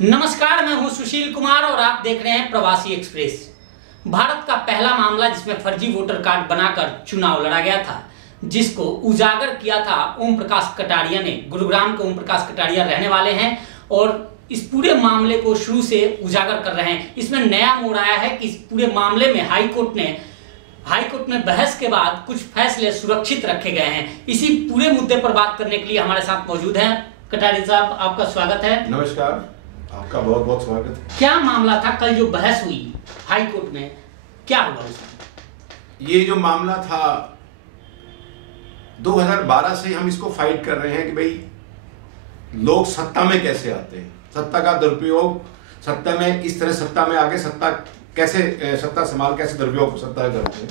नमस्कार, मैं हूं सुशील कुमार और आप देख रहे हैं प्रवासी एक्सप्रेस। भारत का पहला मामला जिसमें फर्जी वोटर कार्ड बनाकर चुनाव लड़ा गया था, जिसको उजागर किया था ओम प्रकाश कटारिया ने। गुरुग्राम के ओम प्रकाश कटारिया रहने वाले हैं और इस पूरे मामले को शुरू से उजागर कर रहे हैं। इसमें नया मोड़ आया है कि इस पूरे मामले में हाईकोर्ट में बहस के बाद कुछ फैसले सुरक्षित रखे गए हैं। इसी पूरे मुद्दे पर बात करने के लिए हमारे साथ मौजूद हैं कटारिया साहब, आपका स्वागत है। नमस्कार, आपका बहुत बहुत स्वागत है। क्या मामला था कल जो बहस हुई हाई कोर्ट में, क्या हुआ उसमें? ये जो मामला था 2012 से हम इसको फाइट कर रहे हैं कि भाई लोग सत्ता में कैसे आते हैं, सत्ता का दुरुपयोग, सत्ता में किस तरह सत्ता में आके सत्ता संभाल कैसे दुरुपयोग सत्ता करते हैं।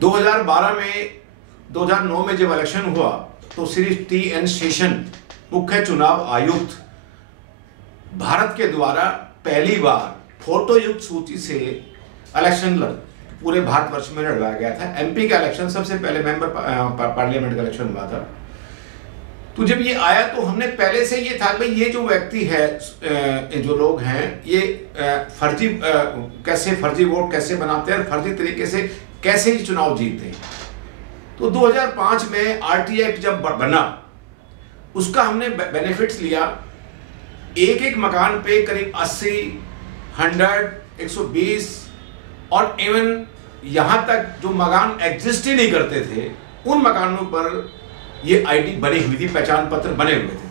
2009 में जब इलेक्शन हुआ तो श्री टी.एन. शेषन मुख्य चुनाव आयुक्त भारत के द्वारा पहली बार फोटो युक्त सूची से इलेक्शन पूरे भारतवर्ष में लड़वाया गया था। एमपी का इलेक्शन सबसे पहले मेंबर पार्लियामेंट का इलेक्शन हुआ था। तो जब ये आया तो हमने पहले से ये था भाई ये जो व्यक्ति है, जो लोग हैं, ये फर्जी वोट कैसे बनाते हैं, फर्जी तरीके से कैसे ये चुनाव जीतते हैं। तो 2005 में आरटीआई एक्ट जब बना, उसका हमने बेनिफिट्स लिया। एक मकान पे करीब 80, 100, 120 और इवन यहां तक जो मकान एग्जिस्ट ही नहीं करते थे, उन मकानों पर ये आईडी बनी हुई थी, पहचान पत्र बने हुए थे।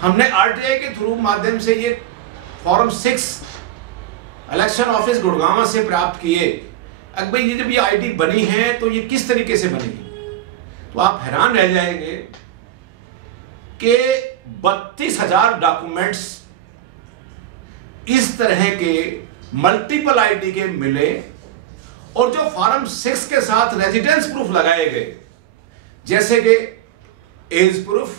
हमने आरटीआई के थ्रू माध्यम से ये फॉर्म 6 इलेक्शन ऑफिस गुड़गांव से प्राप्त किए। अब भाई ये जब ये आईडी बनी है तो ये किस तरीके से बनी है, तो आप हैरान रह जाएंगे कि 32,000 डॉक्यूमेंट्स इस तरह के मल्टीपल आईडी के मिले और जो फॉर्म 6 के साथ रेजिडेंस प्रूफ लगाए गए, जैसे कि एज प्रूफ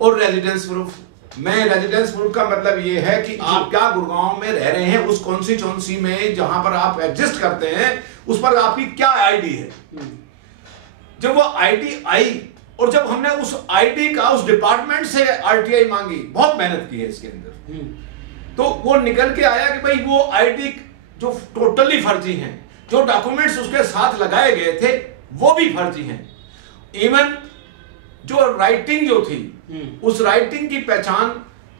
और रेजिडेंस प्रूफ। मैं रेजिडेंस प्रूफ का मतलब ये है कि आप क्या गुड़गांव में रह रहे हैं, उस कॉन्स्टिट्यूएंसी में जहां पर आप एग्जिस्ट करते हैं, उस पर आपकी क्या आईडी है। जब वो आईडी आई और जब हमने उस आईडी का उस डिपार्टमेंट से आरटीआई मांगी, बहुत मेहनत की है इसके अंदर, तो वो निकल के आया कि भाई वो आईडी जो टोटली फर्जी हैं, जो डॉक्यूमेंट्स उसके साथ लगाए गए थे वो भी फर्जी हैं। इवन जो राइटिंग जो थी, उस राइटिंग की पहचान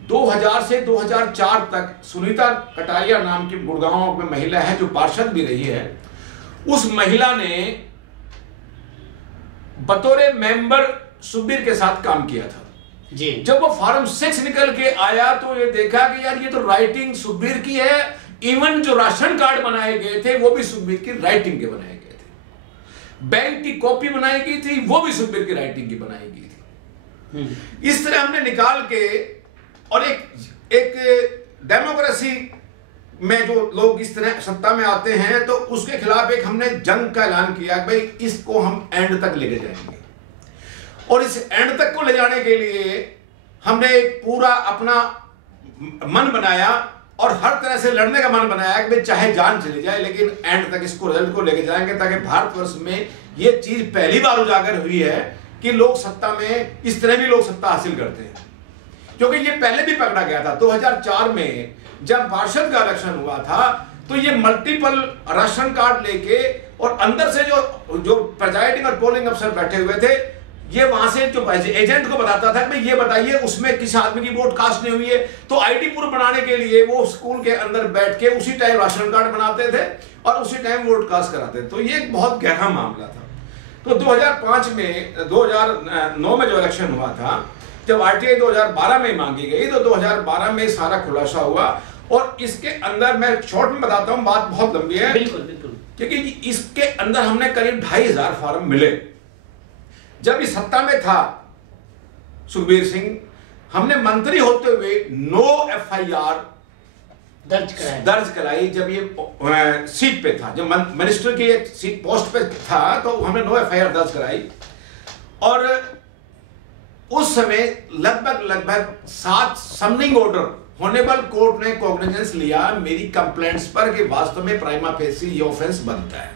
2000 से 2004 तक सुनीता कटारिया नाम की गुड़गांव में महिला है जो पार्षद भी रही है, उस महिला ने बतौर मेंबर सुखबीर के साथ काम किया था जी। जब जब वो फॉर्म 6 निकल के आया तो ये देखा कि यार ये तो राइटिंग सुखबीर की है। इवन जो राशन कार्ड बनाए गए थे वो भी सुखबीर की राइटिंग के बनाए गए थे। बैंक की कॉपी बनाई गई थी, वो भी सुखबीर की राइटिंग की बनाई गई थी। इस तरह हमने निकाल के, और एक डेमोक्रेसी में जो लोग इस तरह सत्ता में आते हैं तो उसके खिलाफ एक हमने जंग का ऐलान किया कि भाई इसको हम एंड तक लेके जाएंगे। और इस एंड तक को ले जाने के लिए हमने एक पूरा अपना मन बनाया और हर तरह से लड़ने का मन बनाया कि भाई चाहे जान चली जाए लेकिन एंड तक इसको रिजल्ट को लेके जाएंगे, ताकि भारतवर्ष में ये चीज पहली बार उजागर हुई है कि लोग सत्ता में इस तरह भी लोग सत्ता हासिल करते हैं। क्योंकि ये पहले भी पकड़ा गया था 2004 में जब पार्षद का इलेक्शन हुआ था, तो ये मल्टीपल राशन कार्ड लेके और अंदर से जो प्रेजाइडिंग और पोलिंग अफसर बैठे हुए थे, ये वहां से जो एजेंट को बताता था कि ये बताइए उसमें किस आदमी की वोट कास्ट नहीं हुई है, तो आईडी प्रूफ बनाने के लिए वो स्कूल के अंदर बैठ के उसी टाइम राशन कार्ड बनाते थे और उसी टाइम वोट कास्ट कराते थे। तो ये एक बहुत गहरा मामला था। तो 2009 में जो इलेक्शन हुआ था, जब आरटीआई 2012 में मांगी गई तो 2012 में सारा खुलासा हुआ। और इसके अंदर मैं शॉर्ट में बताता हूं, बात बहुत लंबी है, बिल्कुल बिल्कुल, क्योंकि इसके अंदर हमने करीब 2500 फॉर्म मिले। जब इस सत्ता में था सुखबीर सिंह, हमने मंत्री होते हुए 9 एफआईआर दर्ज कराई। जब ये सीट पे था, जब मिनिस्टर की एक सीट पोस्ट पे था, तो हमने 9 एफआईआर दर्ज कराई। और उस समय लगभग 7 समनिंग ऑर्डर ऑनरेबल कोर्ट ने कॉग्निजेंस लिया मेरी कंप्लेंट्स पर कि वास्तव में प्राइमा फेसी ये ऑफेंस बनता है।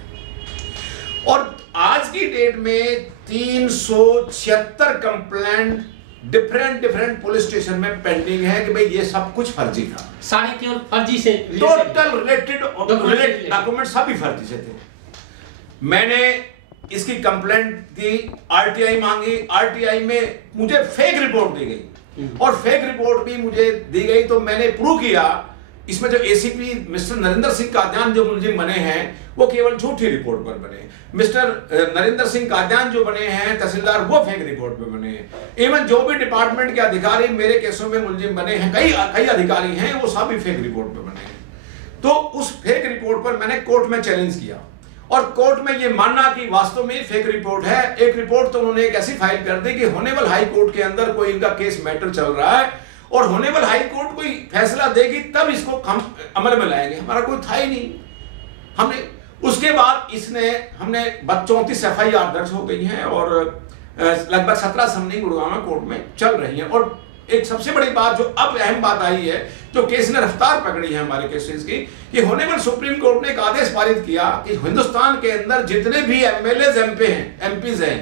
और आज की डेट में 376 कंप्लेंट डिफरेंट पुलिस स्टेशन में पेंडिंग है कि भाई ये सब कुछ फर्जी था, सारे केवल फर्जी से टोटल रिलेटेड डॉक्यूमेंट सभी फर्जी से थे। मैंने इसकी कंप्लेंट दी, आरटीआई मांगी, आरटीआई में मुझे फेक रिपोर्ट दी गई और फेक रिपोर्ट भी मुझे दी गई तो मैंने प्रूव किया इसमें जो एसीपी मिस्टर नरेंद्र सिंह कादयान जो मुलजिम बने हैं वो केवल झूठी रिपोर्ट पर बने, मिस्टर नरेंद्र सिंह कादयान जो बने हैं तहसीलदार वो फेक रिपोर्ट पर बने, इवन जो भी डिपार्टमेंट के अधिकारी मेरे केसों में मुलजिम बने हैं, कई अधिकारी हैं, वो सभी फेक रिपोर्ट पर बने हैं। तो उस फेक रिपोर्ट पर मैंने कोर्ट में चैलेंज किया और कोर्ट में ये मानना कि वास्तव में फेक रिपोर्ट है। एक रिपोर्ट तो उन्होंने एक ऐसी फाइल कर दी कि होनेबल हाई कोर्ट के अंदर कोई इनका केस मैटर चल रहा है और होनेबल हाई कोर्ट कोई फैसला देगी तब इसको हम अमल में लाएंगे, हमारा कोई था ही नहीं। हमने उसके बाद हमने 34 एफआईआर दर्ज हो गई हैं और लगभग 17 समनिंग गुड़गांव कोर्ट में चल रही हैं। और एक सबसे बड़ी बात जो अब अहम बात आई है, जो केस ने रफ्तार पकड़ी है हमारे केसेस की, कि होनेबल सुप्रीम कोर्ट ने एक आदेश पारित किया कि हिंदुस्तान के अंदर जितने भी एमएलए एमपीज हैं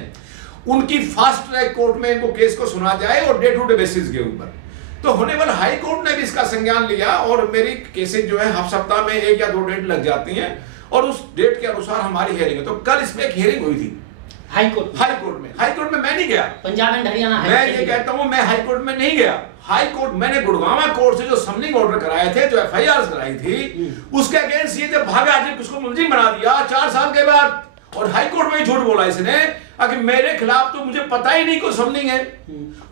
उनकी फास्ट ट्रैक कोर्ट में इनको केस को सुना जाए और डे टू डे बेसिस के ऊपर। तो होनेबल हाई कोर्ट ने भी इसका संज्ञान लिया और मेरी केसेस जो है हर सप्ताह में 1 या 2 डेट लग जाती हैं और उस डेट के अनुसार हमारी हियरिंग है। तो कल इसमें एक हियरिंग हुई थी हाई कोर्ट में मैं नहीं गया, पंजाब एंड हरियाणा मैं ये कहता हूं मैं हाई कोर्ट में नहीं गया। हाई कोर्ट मैंने गुड़गांव कोर्ट से जो समनिंग ऑर्डर कराए थे, जो एफआईआर कराई थी, उसके अगेंस्ट ये जब भागा जी उसको मुलजिम बना दिया 4 साल के बाद, और हाई कोर्ट में झूठ बोला इसने कि मेरे खिलाफ तो मुझे पता ही नहीं कोई समनिंग है।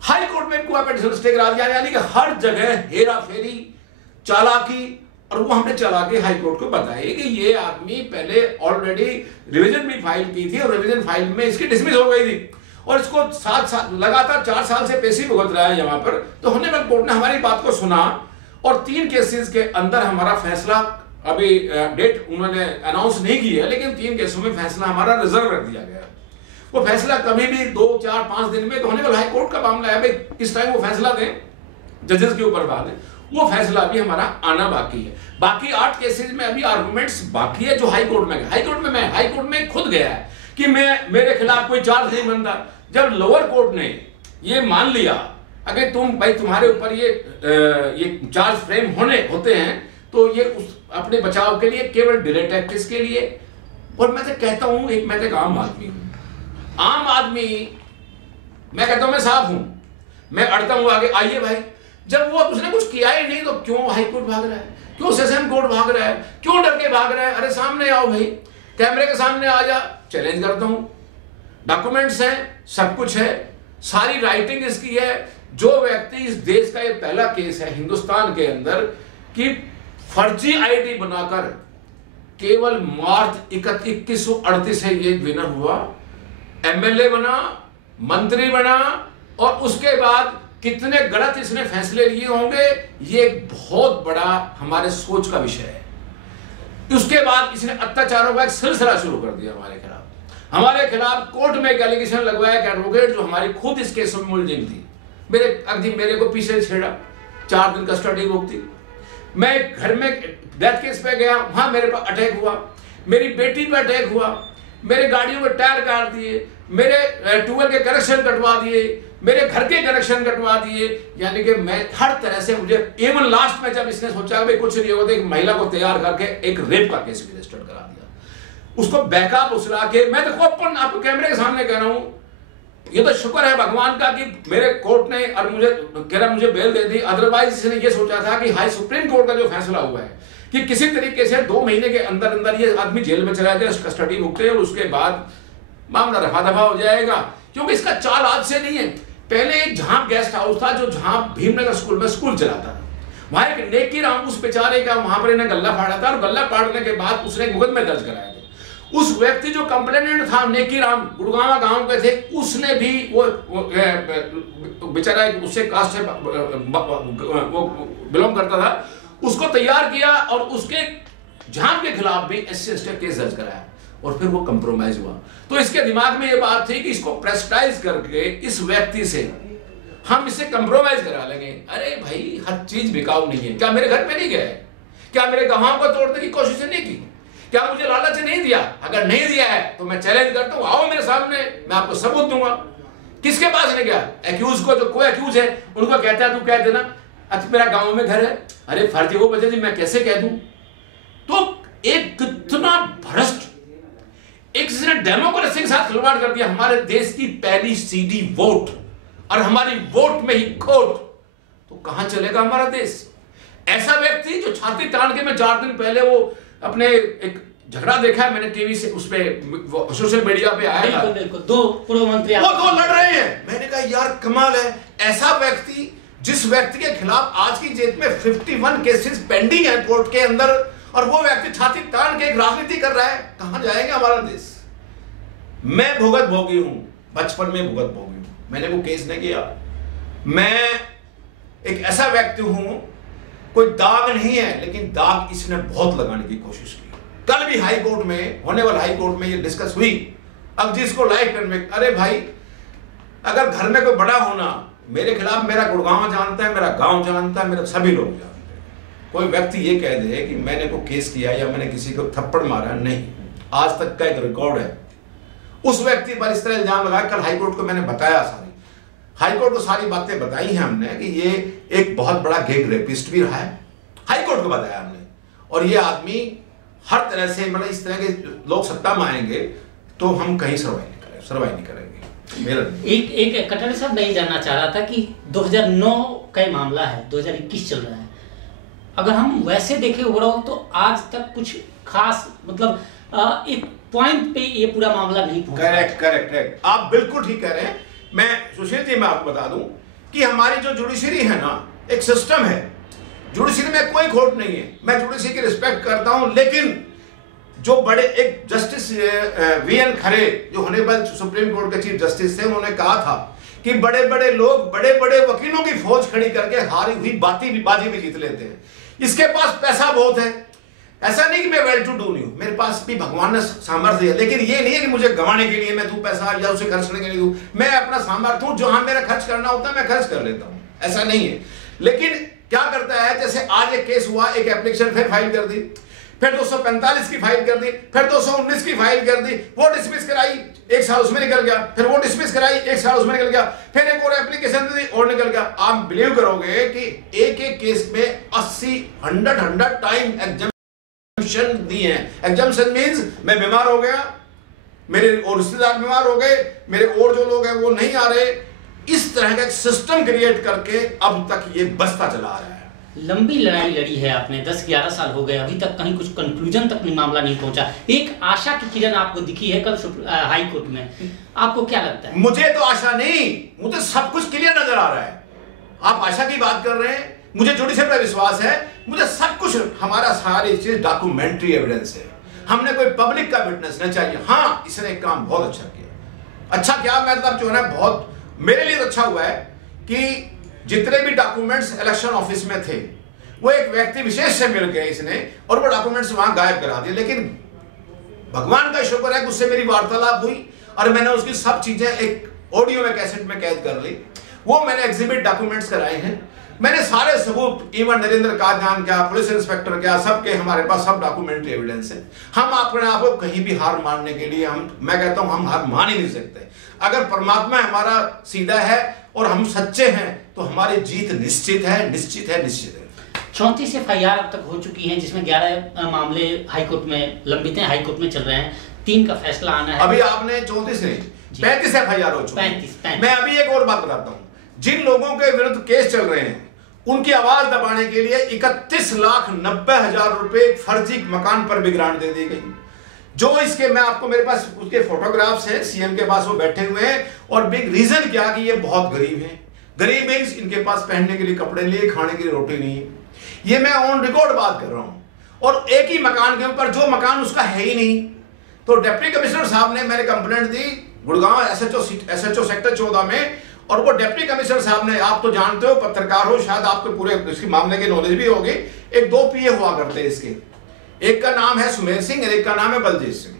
हाई कोर्ट में कोऑपरेटिव स्टे करा दिया, यानी कि हर जगह हेरा फेरी, चालाकी, और वो हमने चला के हाई कोर्ट को बताया कि ये आदमी पहले ऑलरेडी रिवीजन भी फाइल की थी और रिवीजन फाइल में इसकी डिसमिस हो गई थी और इसको 7 साल लगातार 4 साल से पेशी भुगत रहा है यहाँ पर। तो होनेबल कोर्ट ने हमारी बात को सुना और 3 केसेस के अंदर हमारा फैसला, अभी डेट उन्होंने अनाउंस नहीं की है, लेकिन 3 केसों में फैसला हमारा रिजर्व रख दिया गया। वो फैसला कभी भी 2, 4, 5 दिन में, तो होनेबल हाई कोर्ट का मामला है, भाई किस टाइम वो फैसला दें, जजेस के ऊपर बात है, वो फैसला भी हमारा आना बाकी है। बाकी 8 केसेस में अभी आर्गुमेंट्स बाकी है जो हाई कोर्ट में खुद गया है कि मेरे खिलाफ कोई चार्ज नहीं बनता। जब लोअर कोर्ट ने ये मान लिया अगर तुम्हारे ऊपर ये चार्ज फ्रेम होते हैं तो ये अपने बचाव के लिए केवल डिले टैक्टिस के लिए। और मैं तो कहता हूं मैं तो आम आदमी हूं, मैं कहता हूं मैं साफ हूं, मैं अड़ता हूं आगे, आइए भाई, जब वो उसने कुछ किया ही नहीं तो क्यों हाई कोर्ट भाग रहा है, क्यों सेशन कोर्ट भाग रहा है, क्यों डर के भाग रहा है? अरे सामने आओ भाई, कैमरे के सामने आ जा, चैलेंज करता हूं, डॉक्यूमेंट्स हैं, सब कुछ है, सारी राइटिंग इसकी है। जो व्यक्ति इस देश का ये पहला केस है हिंदुस्तान के अंदर कि फर्जी आईडी बनाकर केवल मार्च 2138 से ये विनर हुआ, एमएलए बना, मंत्री बना, और उसके बाद कितने गलत इसने फैसले लिए होंगे, ये एक बहुत बड़ा हमारे सोच का विषय है। उसके बाद इसने अत्याचारों का एक सिलसिला शुरू कर दिया हमारे खिलाफ कोर्ट में एक एलिगेशन लगवाया कि एडवोकेट जो हमारी खुद इस केस में मुलजिम थी, मेरे को पीछे छेड़ा, 4 दिन कस्टडी भुगती। मैं घर में डेथ केस पे गया, वहां मेरे पर अटैक हुआ, मेरी बेटी पर अटैक हुआ, मेरे गाड़ियों के टायर काट दिए, मेरे ट्यूबवेल के कनेक्शन कटवा दिए, मेरे घर के कनेक्शन कटवा दिए, यानी कि मैं हर तरह से मुझे, इवन लास्ट में जब इसने सोचा कि कुछ नहीं होता, एक महिला को तैयार करके एक रेप का केस भी रजिस्टर करा दिया, उसको बैकअप उसला के। मैं तो ओपन आपको कैमरे के सामने कह रहा हूं, ये तो शुक्र है भगवान का कि मेरे कोर्ट ने और मुझे बेल दे दी, अदरवाइज इसने ये सोचा था कि हाई सुप्रीम कोर्ट का जो फैसला हुआ है कि किसी तरीके से 2 महीने के अंदर अंदर ये आदमी जेल में चला जाए, कस्टडी भुगते, और उसके बाद मामला रफा दफा हो जाएगा। क्योंकि इसका चाल आज से नहीं है, पहले एक झांप गेस्ट हाउस था जो झांप भीमनगर स्कूल में स्कूल चलाता था, वहां एक नेकी राम उस बेचारे का वहां पर इन्हें गल्ला फाड़ा था, और गल्ला फाड़ने के बाद उसने मुकदमे दर्ज कराए थे। उस व्यक्ति जो कंप्लेनेंट था नेकी राम, गुड़गांव गांव के थे, उसने भी वो बेचारा उससे कास्ट से वो बिलोंग करता था, उसको तैयार किया और उसके झांप के खिलाफ भी SC केस दर्ज कराया, और फिर वो कंप्रोमाइज हुआ। तो इसके दिमाग में ये बात थी कि इसको प्रेस्टाइज करके इस व्यक्ति से हम इसे कंप्रोमाइज करा लेंगे। अरे भाई, हर चीज बिकाऊ नहीं है। क्या मेरे घर पे नहीं गए? क्या मेरे गवाहों को तोड़ने की कोशिश नहीं की? क्या मुझे लालच नहीं दिया? अगर नहीं दिया है तो मैं चैलेंज करता हूं, आओ मेरे सामने, मैं आपको सबूत दूंगा। किसके पास ले गया? एक्यूज को, जो कोई एक्यूज है उनको कहता है तू कह देना, अच्छा मेरा गांव में घर है, अरे फर्जी वो बचे मैं कैसे कह दूं? तो एक कितना भ्रष्ट, एक किसी ने डेमोक्रेसी के साथ खिलवाड़ कर दिया। हमारे देश की पहली सीधी वोट और हमारी वोट में ही खोट, तो कहां चलेगा हमारा देश? ऐसा व्यक्ति जो छाती तान के, मैं 4 दिन पहले वो अपने एक झगड़ा देखा है मैंने टीवी से, उस पे सोशल मीडिया पे आया था, बिल्कुल 2 पूर्व मंत्री वो 2 लड़ रहे हैं। मैंने कहा यार कमाल है, ऐसा व्यक्ति, जिस व्यक्ति के खिलाफ आज की डेट में 51 केसेस पेंडिंग है कोर्ट के अंदर, और वो व्यक्ति छाती तान के एक राजनीति कर रहा है, कहां जाएगा हमारा देश? मैं भुगत भोगी हूं, बचपन में भुगत भोगी हूं, मैंने वो केस नहीं किया। मैं एक ऐसा व्यक्ति हूं, कोई दाग नहीं है, लेकिन दाग इसने बहुत लगाने की कोशिश की। कल भी हाई कोर्ट में, होने वाले हाई कोर्ट में ये डिस्कस हुई। अब जिसको लाइफ कन्विक्ट, अरे भाई अगर घर में कोई बड़ा होना, मेरे खिलाफ मेरा गुड़गांव जानता है, मेरा गांव जानता है, मेरे सभी लोग जानते हैं। कोई व्यक्ति ये कह दे कि मैंने कोई केस किया या मैंने किसी को थप्पड़ मारा, नहीं, आज तक का एक रिकॉर्ड है। उस व्यक्ति पर इस तरह इल्जाम लगाया, कल हाईकोर्ट को मैंने बताया, सारी हाईकोर्ट को सारी बातें बताई हैं हमने कि ये एक बहुत बड़ा गैंग रेपिस्ट भी रहा है, हाईकोर्ट को बताया हमने। और ये आदमी हर तरह से, मतलब इस तरह के लोग सत्ता में आएंगे तो हम कहीं सर्वाइव नहीं करेंगे। मेरा एक कटारिया साहब नहीं जानना चाह रहा था कि 2009 का मामला है, 2021 चल रहा है, अगर हम वैसे देखें ओवरऑल तो आज तक कुछ खास, मतलब एक पॉइंट पे ये पूरा मामला नहीं पहुंचा। करेक्ट, आप बिल्कुल ठीक कह रहे हैं। मैं सुशील जी, मैं आपको बता दूं कि हमारी जो जुडिशरी है ना, एक सिस्टम है, जुडिशरी में कोई खोट नहीं है, मैं जुडिशरी की रिस्पेक्ट करता हूं, लेकिन जो बड़े, एक जस्टिस वीएन खरे जो होनेबल सुप्रीम कोर्ट के चीफ जस्टिस थे, उन्होंने कहा था कि बड़े बड़े लोग बड़े बड़े वकीलों की फौज खड़ी करके हारी हुई बाजी भी जीत लेते हैं। इसके पास पैसा बहुत है, ऐसा नहीं कि मैं वेल टू डू नहीं हूं, मेरे पास भी भगवान ने सामर्थ्य है, लेकिन ये नहीं है कि मुझे गंवाने के लिए मैं दूं पैसा या उसे खर्च करने के लिए दूं। मैं अपना सामर्थ्य हूं, जहां मेरा खर्च करना होता है मैं खर्च कर लेता हूं, ऐसा नहीं है। लेकिन क्या करता है, जैसे आज एक केस हुआ, एक एप्लीकेशन फिर फाइल कर दी, फिर 245 की फाइल कर दी, फिर 219 की फाइल कर दी, वो डिसमिस कराई, 1 साल उसमें निकल गया, फिर वो डिसमिस कराई, 1 साल उसमें निकल गया, फिर एक और एप्लीकेशन दी और निकल गया। आप बिलीव करोगे कि एक एक केस में 80 100 टाइम एग्जामिशन दी है। एग्जामिशन मींस मैं बीमार हो गया, मेरे और रिश्तेदार बीमार हो गए, मेरे और जो लोग हैं वो नहीं आ रहे, इस तरह का एक सिस्टम क्रिएट करके अब तक ये बसता चला आ रहा है। लंबी लड़ाई लड़ी है आपने, 10-11 साल हो गए, अभी तक कहीं कुछ कंक्लूजन तक मामला नहीं पहुंचा। एक आशा की किरण आपको दिखी है कल हाई कोर्ट में, आपको क्या लगता है? मुझे तो आशा नहीं, मुझे सब कुछ क्लियर नजर आ रहा है। आप आशा की बात कर रहे हैं, मुझे जुडिशरी पर विश्वास है, मुझे सब कुछ, हमारा सारी चीज डॉक्यूमेंट्री एविडेंस है, हमने कोई पब्लिक का विटनेस नहीं चाहिए। हाँ, इसने एक काम बहुत अच्छा किया। अच्छा क्या मतलब जो है, बहुत मेरे लिए अच्छा हुआ है कि जितने भी डॉक्यूमेंट्स इलेक्शन ऑफिस में थे वो एक व्यक्ति विशेष से मिल गए इसने, और वो डॉक्यूमेंट्स वहां गायब करा दिए। लेकिन भगवान का शुक्र है कि उससे मेरी वार्तालाप हुई और मैंने उसकी सब चीजें एक ऑडियो में, कैसेट में कैद कर ली। वो मैंने एग्जिबिट डॉक्यूमेंट्स कराए हैं, मैंने सारे सबूत, इवन नरेंद्र काजान क्या, पुलिस इंस्पेक्टर क्या, सबके हमारे पास सब डॉक्यूमेंट्री एविडेंस है। हम अपने आप को कहीं भी हार मानने के लिए, मैं कहता हूं हम हार मान ही नहीं सकते। अगर परमात्मा हमारा सीधा है और हम सच्चे हैं तो हमारी जीत निश्चित है, निश्चित है, निश्चित है। 34 FIR अब तक हो चुकी हैं, जिसमें 11 मामले हाईकोर्ट में लंबित हैं, हाईकोर्ट में चल रहे हैं, 3 का फैसला आना है। अभी आपने 34 नहीं, 35 FIR हो चुकी है। 35। मैं अभी एक और बात बताता हूं, जिन लोगों के विरुद्ध केस चल रहे हैं उनकी आवाज दबाने के लिए 31,90,000 रुपए फर्जी मकान पर भी ग्रांट दे दी गई। जो इसके, मैं आपको, मेरे पास उसके फोटोग्राफ्स हैं, सीएम के पास वो बैठे हुए हैं, और बिग रीजन क्या कि ये बहुत गरीब हैं। गरीब मींस इनके पास पहनने के लिए कपड़े नहीं, खाने के लिए रोटी नहीं। ये मैं ऑन रिकॉर्ड बात कर रहा हूं। और एक ही मकान के ऊपर, जो मकान उसका है ही नहीं, तो डिप्टी कमिश्नर साहब ने, मैंने कंप्लेंट दी गुड़गांव एसएचओ सेक्टर 14 में, और वो डिप्टी कमिश्नर साहब ने, आप तो जानते हो, पत्रकार हो, शायद आपको पूरे इसके मामले की नॉलेज भी होगी, एक 2 PA हुआ करते हैं इसके, एक का नाम है सुमेर सिंह और एक का नाम है बलजीत सिंह।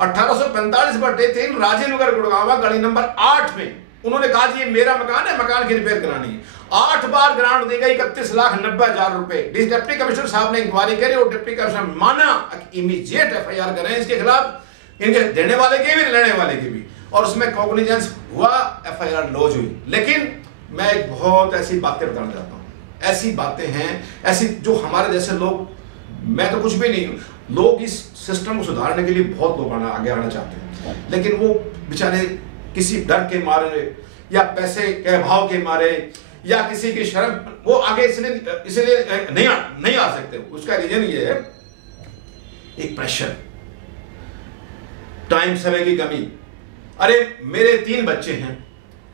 1845/3 राजेंद्र नगर गुड़गांव गली नंबर 8 में उन्होंने कहा जी ये मेरा मकान है, मकान की रिपेयर करानी है। 8 बार ग्रांट दी गई, 31,90,000 रुपए। डिप्टी कमिश्नर साहब ने इंक्वायरी करी और डिप्टी कमिश्नर माना इमीडिएट FIR करें इसके खिलाफ, इनके देने वाले के भी, लेने वाले के भी। और उसमें कॉग्निजेंस हुआ, FIR लॉन्च हुई। लेकिन मैं एक बहुत ऐसी बातें बताना चाहता हूँ, ऐसी बातें हैं ऐसी जो हमारे जैसे लोग, मैं तो कुछ भी नहीं हूँ, लोग इस सिस्टम को सुधारने के लिए बहुत लोग आगे आना चाहते हैं, लेकिन वो बेचारे किसी डर के मारे या पैसे के अभाव के मारे या किसी की शर्म, वो आगे इसलिए नहीं आ सकते। उसका रीजन ये है, एक प्रेशर, टाइम, समय की कमी। अरे मेरे 3 बच्चे हैं,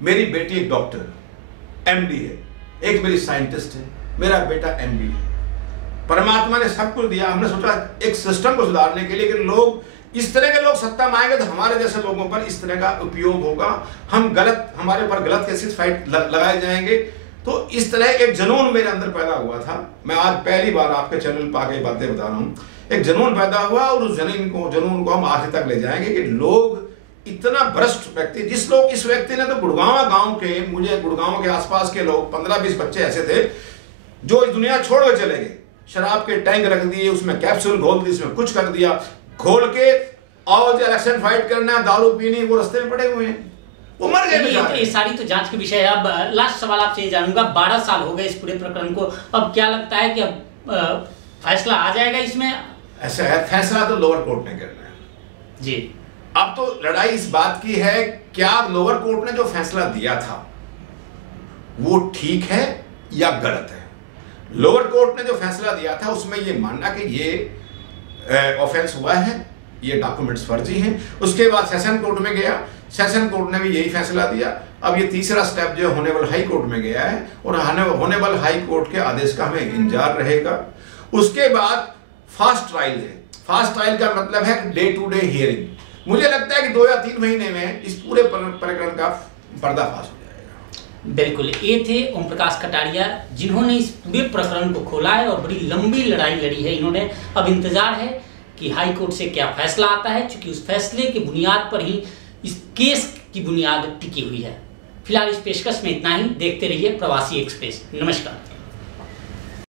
मेरी बेटी एक डॉक्टर MD है, एक मेरी साइंटिस्ट है, मेरा बेटा MB है। परमात्मा ने सब कुछ दिया, हमने सोचा एक सिस्टम को सुधारने के लिए कि लोग, इस तरह के लोग सत्ता में आएंगे तो हमारे जैसे लोगों पर इस तरह का उपयोग होगा, हमारे पर गलत केसेस फाइट लगाए जाएंगे। तो इस तरह एक जुनून मेरे अंदर पैदा हुआ था। मैं आज पहली बार आपके चैनल पर आके बातें बता रहा हूँ। एक जुनून पैदा हुआ और उस जुनून को हम आखिर तक ले जाएंगे कि लोग, इतना भ्रष्ट व्यक्ति, इस व्यक्ति ने तो गुड़गांव गांव के, मुझे गुड़गांव के आसपास के लोग 15-20 बच्चे ऐसे थे जो इस दुनिया छोड़ कर चले गए। शराब के टैंक रख दिए, उसमें कैप्सूल घोल दिए, उसमें कुछ कर दिया, घोल के, और जो इलेक्शन फाइट करना, दारू पीनी, वो रास्ते में पड़े हुए हैं, वो मर गए। ये सारी तो जांच के विषय है। अब लास्ट सवाल आपसे ये जानूंगा, 12 साल हो गए इस पूरे प्रकरण को, अब क्या लगता है कि अब फैसला आ जाएगा इसमें? ऐसा है, फैसला तो लोअर कोर्ट ने करना है जी। अब तो लड़ाई इस बात की है, क्या लोअर कोर्ट ने जो फैसला दिया था वो ठीक है या गलत है। लोअर कोर्ट ने जो फैसला दिया था उसमें ये मानना कि ये ऑफेंस हुआ है, ये डॉक्यूमेंट्स फर्जी हैं। उसके बाद सेशन कोर्ट में गया, सेशन कोर्ट ने भी यही फैसला दिया। अब ये तीसरा स्टेप जो होनेबल हाई कोर्ट में गया है, और होनेबल हाई कोर्ट के आदेश का हमें इंतजार रहेगा। उसके बाद फास्ट ट्रायल है। फास्ट ट्रायल का मतलब है डे टू डे हियरिंग। मुझे लगता है कि 2 या 3 महीने में इस पूरे प्रकरण का पर्दाफाश हो जाएगा। बिल्कुल, ये थे ओम प्रकाश कटारिया, जिन्होंने इस पूरे प्रकरण को खोला है और बड़ी लंबी लड़ाई लड़ी है इन्होंने। अब इंतजार है कि हाई कोर्ट से क्या फैसला आता है, क्योंकि उस फैसले की बुनियाद पर ही इस केस की बुनियाद टिकी हुई है। फिलहाल इस पेशकश में इतना ही। देखते रहिए प्रवासी एक्सप्रेस। नमस्कार।